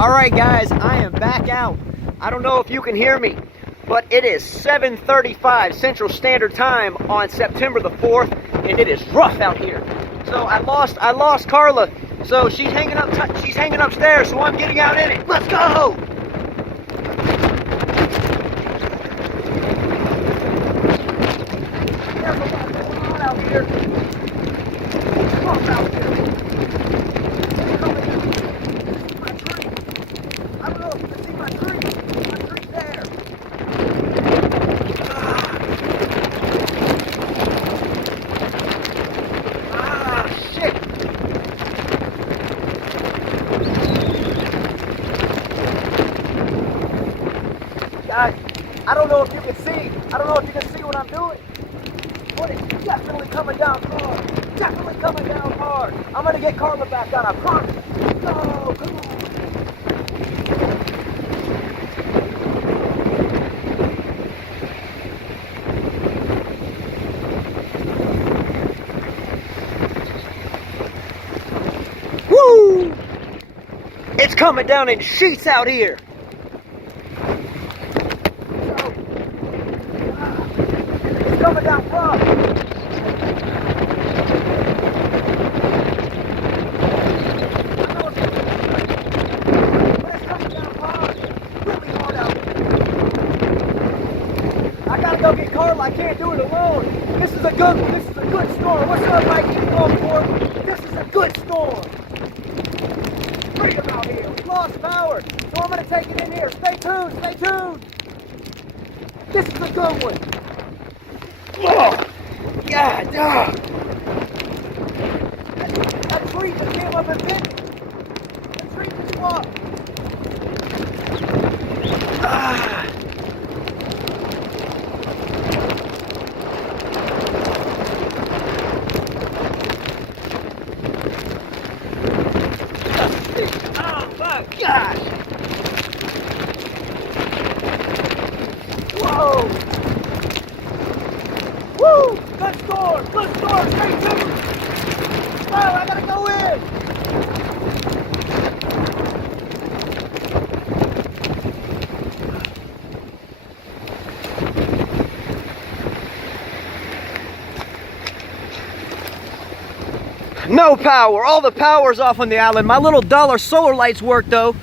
Alright guys, I am back out. I don't know if you can hear me, but it is 7:35 Central Standard Time on September the 4th, and it is rough out here. So I lost Carla. So she's hanging upstairs, so I'm getting out in it. Let's go! There's a lot going on out here. It's rough out here. My tree. I don't know if you can see my tree. My tree's there. Shit. Guys, I don't know if you can see. I don't know if you can see what I'm doing. But it's definitely coming down hard. Definitely coming down hard. I'm gonna get Carla back out, I promise. No, come on. Woo! It's coming down in sheets out here. It's coming down rough. But it's coming down hard. Really hard out here. I gotta go get Carla. I can't do it alone. This is a good one. This is a good storm. What's up, Mikey? This is a good storm. Freedom out here. We lost power, so I'm gonna take it in here. Stay tuned. Stay tuned. This is a good one. Oh, God, that tree just came up and bit me. That tree just came up. Oh my gosh! Whoa! Woo! Good storm! Good storm! Stay tuned! Oh, I gotta go in! No power. All the power's off on the island. My little dollar solar lights work though.